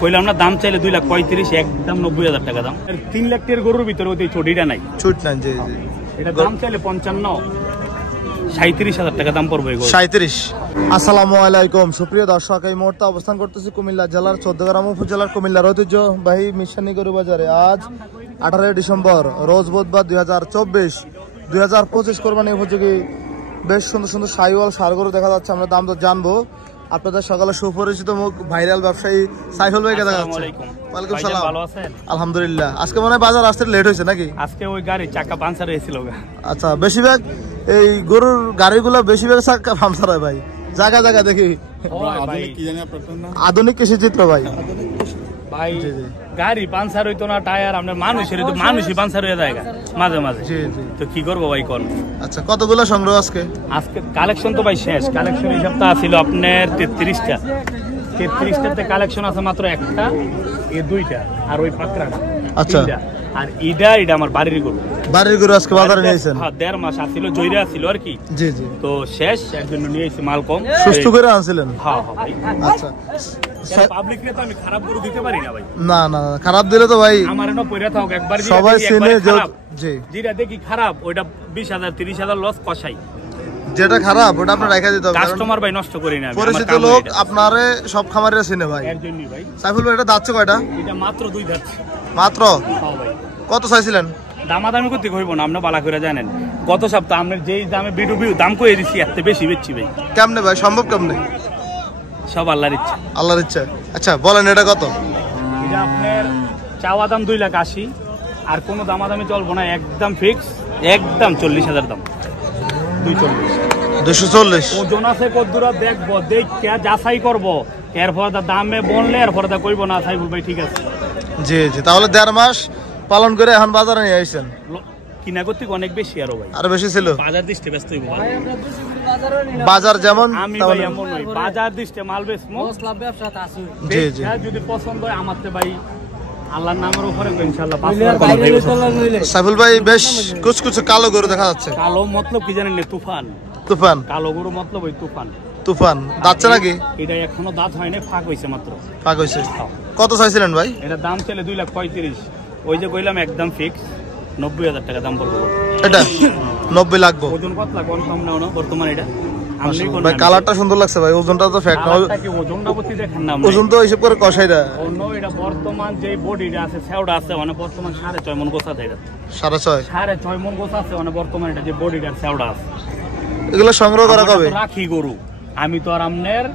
কইলাম না দাম চাইলে 2,35,000 একদম 90,000 টাকা দাম। 3 লাখ টাকার গরুর ভিতরে ওই ছোটিটা নাই, ছুট নাই। জি জি, এটা দাম চাইলে 55 37,000 টাকা দাম পড়বে। 37। আসসালামু আলাইকুম সুপ্রিয় দর্শক, এই মুহূর্তে অবস্থান করতেছি কুমিল্লা জেলার 14 গ্রাম উপজেলার কুমিল্লার ঐতিহ্যবাহী মিশানি গরু বাজারে। আজ 18 ডিসেম্বর রোজ বুধবার 2024-2025 কোরবানি উপযোগী বেশ সুন্দর সুন্দর সাইওয়াল ষাঁড় গরু দেখা যাচ্ছে। আমরা দাম দর জানবো। আপনাদের সকালে সুপরিচিত মুখ ভাইরাল ব্যবসায়ী সাইফুল ভাইকে দেখা যাচ্ছে। ওয়ালাইকুম সালাম। ভালো আছেন? আলহামদুলিল্লাহ। আজকে মনে হয় বাজার আসতে লেট হয়েছে নাকি? আজকে ওই গাড়ি চাকা পাঞ্চার হয়েছিল। আচ্ছা, বেশিরভাগ এই গরুর গাড়িগুলো বেশিরভাগ চাকা পাঞ্চার হয় ভাই, জায়গা জায়গা দেখি। আধুনিক কৃষি চিত্র ভাই। ভাই গাড়ি পাঞ্চার হইতো না, টায়ার আপনার মানুষের মানুষই পাঞ্চার হয়ে যায় মাঝে মাঝে। তো কি করবো ভাই কোন? আচ্ছা, কতগুলো সংগ্রহ আজকে? আজকে কালেকশন তো ভাই শেষ। কালেকশন এই সপ্তাহ ছিল আপনার 33টা। 33টাতে কালেকশন আছে মাত্র একটা, এই দুইটা আর ওই পাকড়াটা। আচ্ছা, আর এটা আমার বাড়ির গরু। বাড়ির গরু আজকে বাজারে নিয়েছেন? হ্যাঁ, 1.5 মাস আসছিল, জয়রা ছিল আর কি। জি জি। তো শেষ, এর জন্য নিয়েছি, মাল কম। সুস্থ করে আনছিলেন? হ্যাঁ হ্যাঁ ভাই। আচ্ছা, পাবলিকরে তো আমি খারাপ গরু দিতে পারি না ভাই। না না, খারাপ দিলে তো ভাই আমার না পয়রা থাক একবার সবাই চেনে। জি, যেটা দেখি খারাপ ওইটা 20,000 30,000 লস কষাই। যেটা খারাপ ওটা আপনার রেখে দিতে হবে। কাস্টমার ভাই নষ্ট করি না। পরিচিত লোক আপনারে সব খামারিরা চিনে ভাই। এর জন্যই ভাই। সাইফুল ভাই, এটা দাচ্ছে কয়টা? এটা মাত্র 2 দাঁত। মাত্র? হ্যাঁ ভাই। কত চাইছিলেন? দামাদামি করতে কইব না, আপনি বালা করে জানেন। গত সপ্তাহ আমরা যেই দামে বিডু দাম কইয়ে দিছি এত বেশি বেচছি ভাই। কেমনে ভাই সম্ভব? কেমনে? সব আল্লাহর ইচ্ছা। আল্লাহর ইচ্ছা। আচ্ছা বলেন, এটা কত? এটা আপনার চাওয়া দাম 2,80,000, আর কোনো দামাদামি চলবো না, একদম ফিক্স, একদম 40,000 দাম। 240। ওজন আছে কদ্দুরা দেখবো, দেখে যাচাই করবো, এরপর দামে বললে এরপর কইব না সাইফুল ভাই ঠিক আছে। জি জি, তাহলে 1.5 মাস পালন করে এখন বাজারে নিয়ে আইছেন। কিনা করতে অনেক বেশি আরো ভাই। আরো বেশি ছিল? বাজার দৃষ্টে ব্যস্ত হইব বাজার যেমন আমি ভাই এমন নই, বাজার দৃষ্টে মাল বেচমু, ব্যবসাতে আছি। জি জি, যদি পছন্দ হয় আমারতে ভাই আল্লাহর নামের উপরে ইনশাআল্লাহ 5,000। সাইফুল ভাই বেশ কুচকুচে কালো গরু দেখা যাচ্ছে। কালো মতলব কি জানেন? তুফান। তুফান? কালো গরু মতলব ওই তুফান। তুফান দাঁতছে নাকি? এটা এখনো দাঁত হয় না, ফাঁক হইছে মাত্র। ফাঁক হইছে। কত চাইছিলেন ভাই? এটা দাম চাইলে 2,35,000। ওই যে কইলাম একদম ফিক্স 90,000 টাকা দাম পড়বে। এটা 90 লাগবে। ওজন কত লাগ কনফার্ম নাও না বর্তমানে? এটা ভাই কালারটা সুন্দর লাগছে ভাই, ওজনটা তো ফ্যাক্ট না। ওজনটা বলতে দেখেন না, ওজন তো হিসাব করে কষাইরা। অন্য এটা বর্তমান যে বডিটা আছে সেওটা আছে মানে বর্তমান 6.5 মণ গোছা দেয়। এটা 6.5 মণ গোছা আছে মানে বর্তমান এটা যে বডিটার সেওটা আছে। এগুলো সংগ্রহ করা কবে? রাখি গরু আমি তো আর আমনের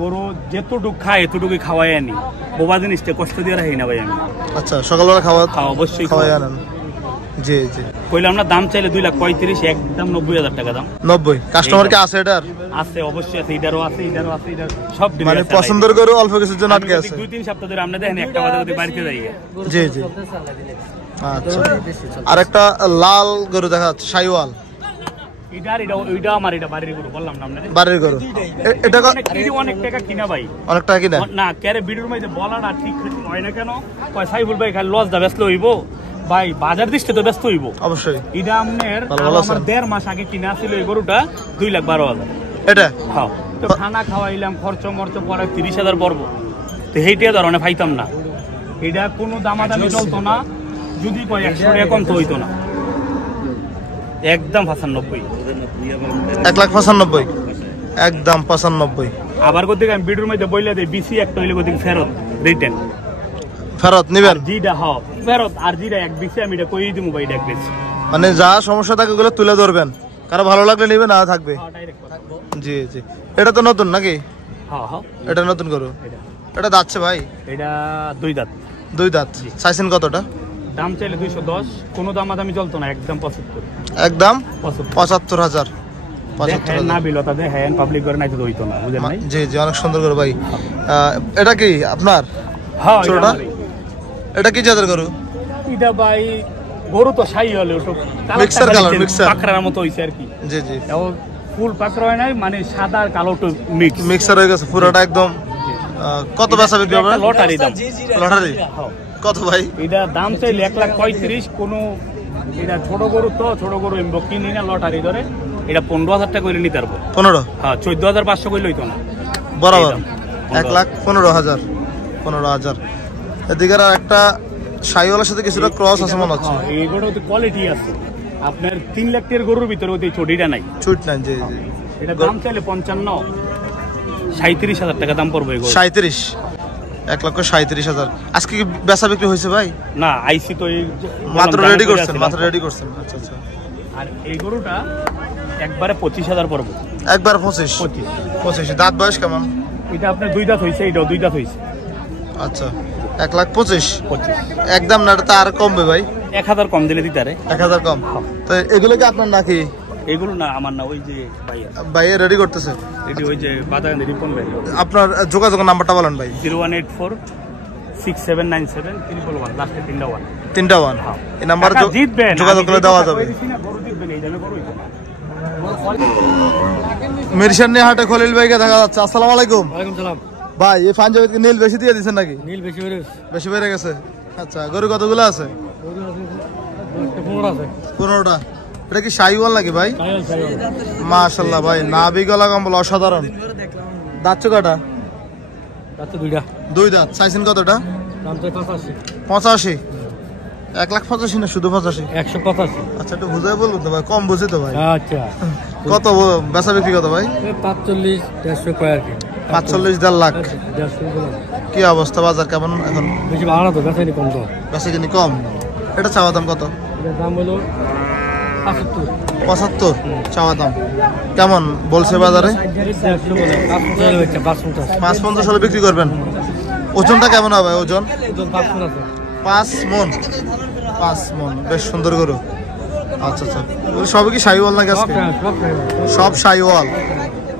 গরু যেতটুকু খায় এতটুকুই খাওয়াই আনি, বোবা জিনিসটা কষ্ট দিয়ে রাখি না ভাই আমি। আচ্ছা, সকালবেলা খাওয়া অবশ্যই খাওয়াই আনেন? জি জি। কইলাম না দাম চাইলে 2,35,000 একদম 90,000 টাকা দাম। 90? কাস্টমার কি আছে এটার? আছে, অবশ্যই আছে। এটারও আছে, এটারও আছে, এটা সব মানে পছন্দের গরু অল্প কিছুর জন্য আটকে আছে। 2-3 সপ্তাহ ধরে আমরা দেখেন একটা বাজারে বাড়িতে যাই। জি জি। আচ্ছা, আর একটা লাল গরু দেখা যাচ্ছে, সাইওয়াল। এটা আমার এটা বাড়ির গরু বললাম না আপনাদের। বাড়ির গরু। এটা অনেক টাকা কিনা ভাই। অনেক টাকা কিনা? না, ক্যারে বিডুর মধ্যে বলাটা ঠিক হয় না কেন? সাইফুল ভাই খালি লস দা ব্যস্ত হইব ভাই, বাজার দৃষ্টি তো ব্যস্ত হইব অবশ্যই। এটা আপনার আমার 1.5 মাস আগে কিনা ছিল এই গরুটা 2,12,000। এটা হ্যাঁ, তো খানা খাওয়াইলাম, খরচ মর্চ পরে 30,000 পড়বো। তো সেইটা ধরনের পাইতাম না। এটা কোনো দামাদামি চলতো না, যদি 100 টাকা কম তো হইতো না। একদম 95। 1,95,000 একদম 95। আবার কোথায় আমি বিডুর মধ্যে বইলে দিই বিসি একটা হইলে কোথায় ফেরত রিটার্ন ফেরত নিবেন? জিটা হ্যাঁ ফেরত, আর জিটা এক বিসি আমি এটা কইই দিমু ভাই। এটা বেশি মানে যা সমস্যা থাকে ওগুলো তুলে ধরবেন, কারো ভালো লাগলে নিবে, না থাকবে। জি জি। এটা তো নতুন নাকি? হ্যাঁ হ্যাঁ, এটা নতুন গরু। এটা দাঁতছে ভাই? এটা 2 দাঁত। 2 দাঁত। চাইছেন কতটা? দাম চাইলে 210, কোনো দামাদামি চলতো না, একদম 75। একদম 75,000। 75,000 না বিলতা দে হ্যাঁ, পাবলিক করে নাই তো হইতো না, বুঝেন নাই? জি জি, অনেক সুন্দর গরু ভাই। এটা কি আপনার? হ্যাঁ, ছোটটা। এটা কি জাতের গরু? এটা ভাই গরু তো সাই হলে ওটা মিক্সার কালার, মিক্সার পাকড়ার মতো হইছে আর কি। জি জি, ফুল পাকড়া হয় নাই, মানে সাদা আর কালো তো মিক্সার হয়ে গেছে পুরোটা একদম। কত বেচা বিক্রি হবে? লটারি দাম। লটারি কত ভাই? এটা দাম চাইলে 1,35,000। কোনো এটা ছোট গরু তো, ছোট গরু কিনি না, লটারি ধরে এটা 15,000 টাকা করে নিতে পারবো। 15? হ্যাঁ, 14,500 করে লইতো না বরাবর। 1,15,000। 15,000। এদিকে আর একটা শাহিওয়ালের সাথে কিছুটা ক্রস আছে মনে হচ্ছে। এই গরুটা কোয়ালিটি আছে আপনার 3 লাখ টাকার গরুর ভিতরে ওই ছোটিটা নাই, ছুট নাই। জি জি, এটা দাম চাইলে 55, 37,000 টাকা দাম পড়বে এই গরু। 37, 1,37,000। আজকে কি বেচা বিক্রি হয়েছে ভাই? না, আইসি তো এই মাত্র রেডি করছেন, মাত্র রেডি করছেন। আচ্ছা আচ্ছা। আর এই গরুটা একবারে 25,000 পড়বে। একবার 25। দাঁত বয়স কেমন? এটা আপনার 2 দাঁত হয়েছে, এটাও 2 দাঁত হয়েছে। আচ্ছা, 1,25,000 একদম না, এটা আর কমবে ভাই? 1,000 কম দিলে দিতারে। 1,000 কম। তো এগুলো কি আপনার নাকি? এগুলো না আমার না, ওই যে ভাইয়া রেডি করতেছে। এটি ওই যে বাদাগান রিপন ভাই। আপনার যোগাযোগ নাম্বারটা বলেন ভাই। 01846797311 লাস্টে 3টা 1। এই নাম্বার যোগাযোগ করে দেওয়া যাবে। মিরসানি হাটে খলিল ভাইকে দেখা যাচ্ছে। আসসালামু আলাইকুম। ওয়ালাইকুম সালাম। ভাই এই পাঞ্জাবিতে নীল বেশি দিয়ে দিচ্ছেন নাকি? নীল বেশি বেড়ে গেছে। আচ্ছা, গরু কতগুলো আছে? 15টা। এটা কি শাহিওয়াল নাকি ভাই? মাশাআল্লাহ ভাই, নাভি গলা কম্বল অসাধারণ। দাঁত কাটা? দুই দাঁত। চাইছেন কতটা? 85। 1,85,000 না শুধু 85? 185। আচ্ছা, একটু বুঝাই বলবো তো ভাই, কম বুঝি তো ভাই। আচ্ছা, কত বেচা বিক্রি কত ভাই? 45, 150 কয় আর কি। 45, 1.5 লাখ। 150। কি অবস্থা বাজার কেমন এখন? বেশি ভাড়া তো বেশি কম তো। বেচা কিনি কম। এটা চাওয়া দাম কত? এটার দাম হলো 75 চাওয়া দাম। কেমন বলছে বাজারে? 550 হলে বিক্রি করবেন। ওজনটা কেমন হবে? ওজন 5 মন। 5 মন, বেশ সুন্দর গরু। আচ্ছা আচ্ছা, সবই কি শাহিওয়াল নাকি আজকে? সব শাহিওয়াল।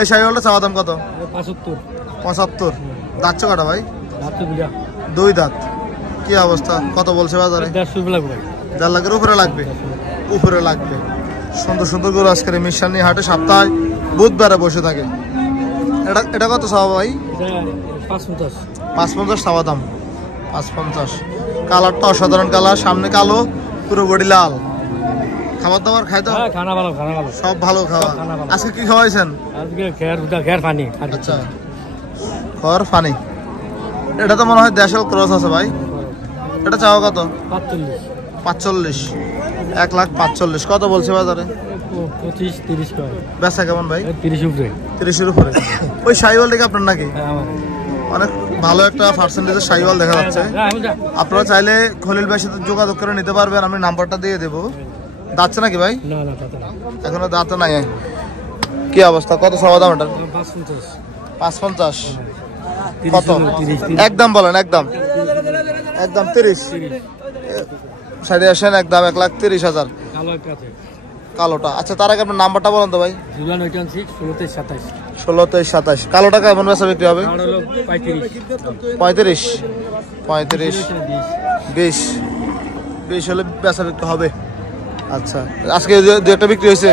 এই শাহিওয়ালটা চাওয়া দাম কত? 75। দাঁত কটা ভাই? 2 দাঁত। কি অবস্থা, কত বলছে বাজারে? 1.5 লাখের উপরে লাগবে। উপরে লাগবে। সুন্দর সুন্দর গরু আজকের মিরসানি হাটে সপ্তাহে বুধবারে বসে থাকে। এটা কত চাওয়া ভাই? 550 চাওয়া দাম। 550। কালারটা অসাধারণ কালার, সামনে কালো, পুরো বডি লাল। খাবার দাবার খাই তো? সব ভালো খাওয়া। আজকে কি খাওয়াইছেন? আচ্ছা, খড় ফানি। এটা তো মনে হয় দেশাল ক্রস আছে ভাই। এটা চাওয়া কত? 45। 1,45,000। কত বলছে বাজারে? 25-30 টাকা। বেচা কেমন ভাই? 30 উপরে। ওই শাহিওয়ালটা কি আপনার নাকি? অনেক ভালো একটা পার্সেন্টেজের শাহিওয়াল দেখা যাচ্ছে। আপনারা চাইলে খলিল ভাইয়ের সাথে যোগাযোগ করে নিতে পারবেন, আমি নাম্বারটা দিয়ে দেবো। দাঁতছে নাকি ভাই? এখনো দাঁত নাই। কি অবস্থা, কত চাওয়া দাম এটা? 550। কত একদম বলেন? একদম 30। সাইডে আসেন, একদম 1,30,000 কালোটা। আচ্ছা, তার আগে আপনার নাম্বারটা বলেন তো ভাই। 16-27। কালোটা কেমন বেচা বিক্রি হবে? 35, 20 হলে বেচা বিক্রি হবে। আচ্ছা, আজকে দু একটা বিক্রি হয়েছে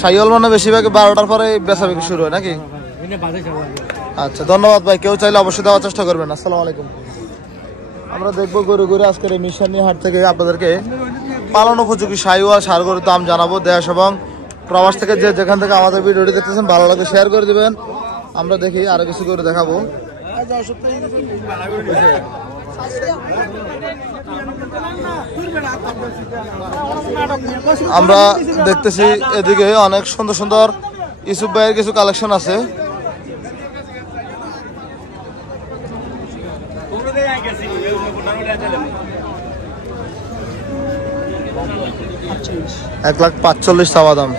শাহিওয়াল মানে বেশিরভাগ 12টার পরে বেচা বিক্রি শুরু হয় নাকি? আচ্ছা, ধন্যবাদ ভাই। কেউ চাইলে অবশ্যই দেওয়ার চেষ্টা করবেন। আসসালামু আলাইকুম। আমরা দেখবো গরু গরু আজকের এই মিরসানি হাট থেকে আপনাদেরকে পালন উপযোগী শাহিওয়াল ষাঁড় গরুর দাম জানাবো। দেশ এবং প্রবাস থেকে যেখান থেকে আমাদের ভিডিওটি দেখতেছেন ভালো লাগে শেয়ার করে দিবেন। আমরা দেখি আরো কিছু করে দেখাবো। আমরা দেখতেছি এদিকে অনেক সুন্দর সুন্দর ইউসুফ ভাইয়ের কিছু কালেকশন আছে। এক 1,45,000 চাওয়া দাম।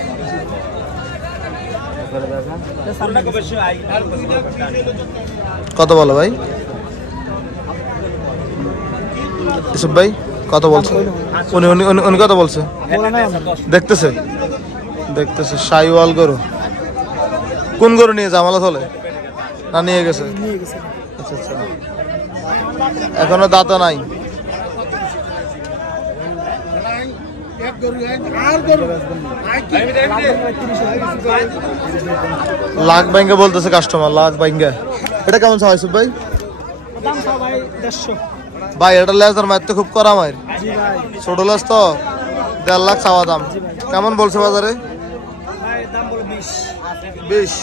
কত বলো ভাই? ইউসুফ ভাই কত বলছে? উনি কত বলছে? দেখতেছে শাহিওয়াল গরু। কোন গরু নিয়ে জামালা চলে না নিয়ে গেছে? আচ্ছা আচ্ছা, এখনো দাঁতা নাই। লাখ ব্যাংকে বলতেছে কাস্টমার, লাখ ব্যাংকে। এটা কেমন চাওয়া ইউসুফ ভাই? ভাই এটা লেজার মার তো খুব করা মার, ছোট লেজ তো। 1.5 লাখ চাওয়া দাম। কেমন বলছে বাজারে? 20।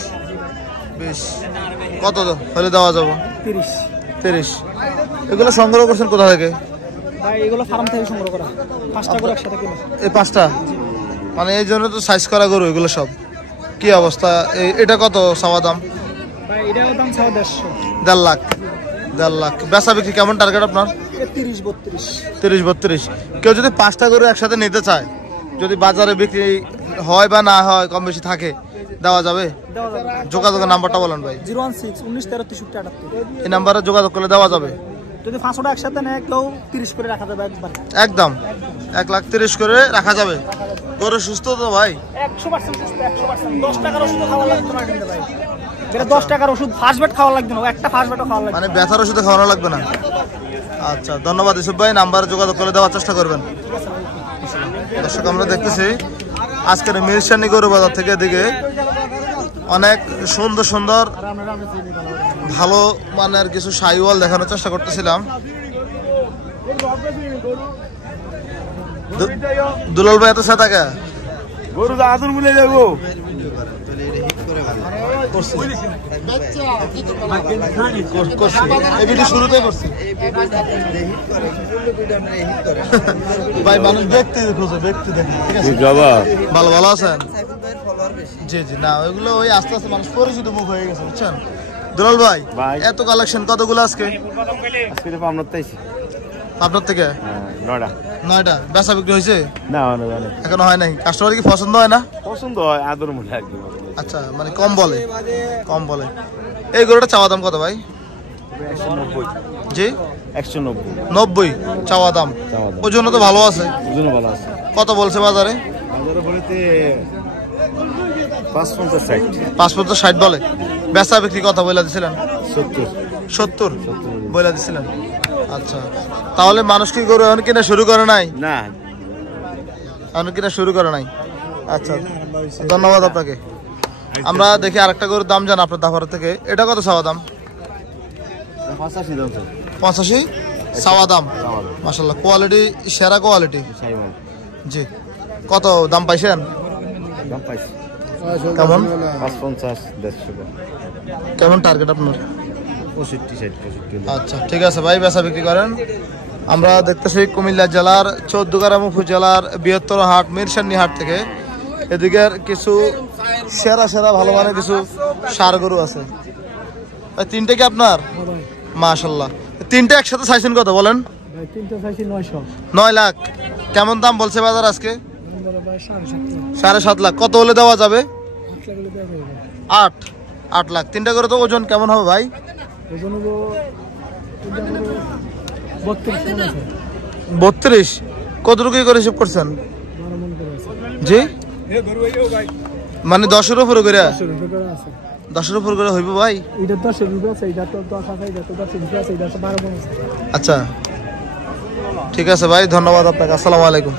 কত হলে দেওয়া যাবে? 30। এগুলো সংগ্রহ করছেন কোথা থেকে ভাই? এগুলো ফার্ম থেকে সংগ্রহ করা, 5টা করে একসাথে কিনে। এই 5টা মানে এই জন্য তো সাইজ করা গরু এগুলো সব। কি অবস্থা? এটা কত চাওয়া দাম? ভাই এটার দাম 1.5 লাখ। 1.5 লাখ। বেচা বিক্রি কেমন টার্গেট আপনার? 30-32। কেউ যদি 5টা গরু একসাথে নিতে চায়, যদি বাজারে বিক্রি হয় বা না হয়, কম বেশি থাকে, দেওয়া যাবে? যোগাযোগের নাম্বারটা বলেন ভাই। 016-19-13-63-78। এই নাম্বারে যোগাযোগ করলে দেওয়া যাবে? যদি 500টা একসাথে নেয় কেউ 30 করে রাখা যাবে একবার। একদম 1,30,000 করে রাখা যাবে। গরু সুস্থ তো ভাই? 100% সুস্থ, 100%। 10 টাকার ওষুধ খাওয়া লাগবে না কিন্তু ভাই। এটা 10 টাকার ওষুধ, ফার্স্ট বেড খাওয়া লাগবে না, একটা ফার্স্ট বেডও খাওয়া লাগবে মানে ব্যথার ওষুধ খাওয়ানো লাগবে না? আচ্ছা, ধন্যবাদ ইউসুফ ভাই। নাম্বারে যোগাযোগ করে দেওয়ার চেষ্টা করবেন। দর্শক, আমরা দেখতেছি আজকের মিরসানি গরু বাজার থেকে এদিকে অনেক সুন্দর সুন্দর ভালো মানের কিছু শাহিওয়াল দেখানোর চেষ্টা করতেছিলাম। দুলাল ভাই এত সাথে থাকে গরু আদর মিলে যাবো। ভাই মানুষ দেখতে খোঁজে, দেখতে দেখে। ঠিক আছে, ভালো ভালো আছেন? জি জি। না ওইগুলো ওই আস্তে আস্তে মানুষ পরিচিত মুখ হয়ে গেছে, বুঝছেন? দুলাল ভাই এত কালেকশন কতগুলো আজকে? আপনার থেকে 9টা। বেচা বিক্রি হয়েছে? না, এখনো হয় নাই। কাস্টমার কি পছন্দ হয় না? পছন্দ হয়, আদর মনে একদম। আচ্ছা, মানে কম বলে। এই গরুটা চাওয়া দাম কত ভাই? 190। জি, 190 চাওয়া দাম। ওজন তো ভালো আছে। কত বলছে বাজারে? 550-60 বলে। বেচা বিক্রি কথা বলে দিছিলেন? 70 বলে দিছিলেন। আচ্ছা, তাহলে মানুষ কি গরু এখন কিনা শুরু করে নাই? না, এখন কিনা শুরু করে নাই। আচ্ছা, ধন্যবাদ আপনাকে। আমরা দেখি আরেকটা গরুর দাম জান আপনার দাফার থেকে। এটা কত চাওয়া দাম? 85 চাওয়া দাম। মাশাআল্লাহ, কোয়ালিটি সেরা কোয়ালিটি। জি, কত দাম পাইছেন? কেমন? 550-150। কেমন টার্গেট আপনার? 65-60। আচ্ছা, ঠিক আছে ভাই, বেচা বিক্রি করেন। আমরা দেখতেছি কুমিল্লা জেলার চৌদ্দগ্রাম উপজেলার বৃহত্তর হাট মিরসানি হাট থেকে এদিকের কিছু সেরা ভালো মানের কিছু ষাঁড় গরু আছে। তিনটে কি আপনার? মাশাআল্লাহ। তিনটে একসাথে চাইছেন কত বলেন? 9 লাখ। কেমন দাম বলছে বাজার আজকে? 7.5 লাখ। কত হলে দেওয়া যাবে? 8 লাখ। তিনটা করে তো ওজন কেমন হবে ভাই? 32। কতটুকু করে হিসাব করছেন? জি, মানে 10-এর উপরে করে? 10-এর উপর করে হইব ভাই? আচ্ছা, ঠিক আছে ভাই, ধন্যবাদ আপনাকে। আসসালামু আলাইকুম।